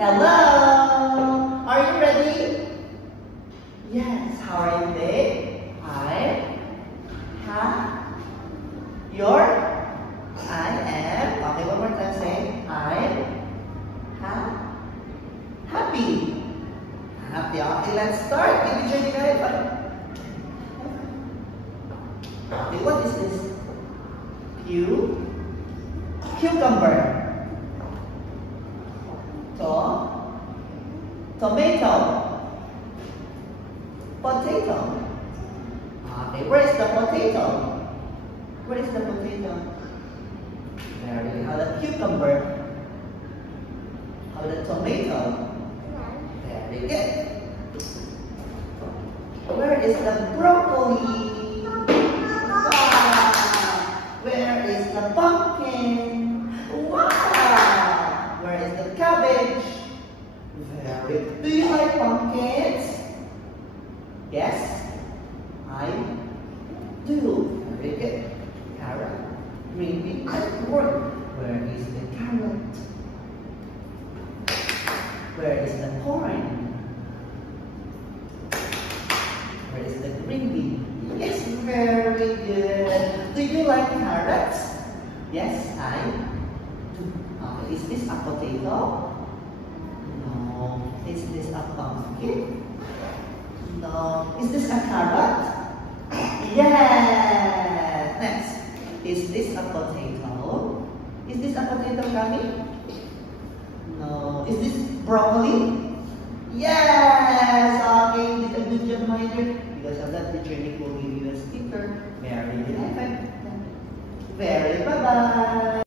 Hello! Are you ready? Yes, how are you today? Your, I am, okay, one more time say, I'm happy. Happy, okay, let's start. Give me your guide. Okay, what is this? Cucumber. Tomato. Potato. Okay, where is the potato? Where is the potato? There we have the cucumber. How about the tomato? Very good. Where is the broccoli? Wow. Where is the pumpkin? Wow. Where is the cabbage? Very good. Do you like pumpkins? Yes, I do. Very good. Carrot, green bean, and corn. Where is the carrot? Where is the corn? Where is the green bean? Yes, very good. Do you like carrots? Yes, I do. Okay, is this a potato? No. Is this a pumpkin? No. Is this a carrot? Yes. Next. Is this a potato? Is this a potato, Kami? No. Is this broccoli? Yes. Okay. You did a good job, my dear. Because of that, the teacher will give you a sticker. Very good. Very bye-bye.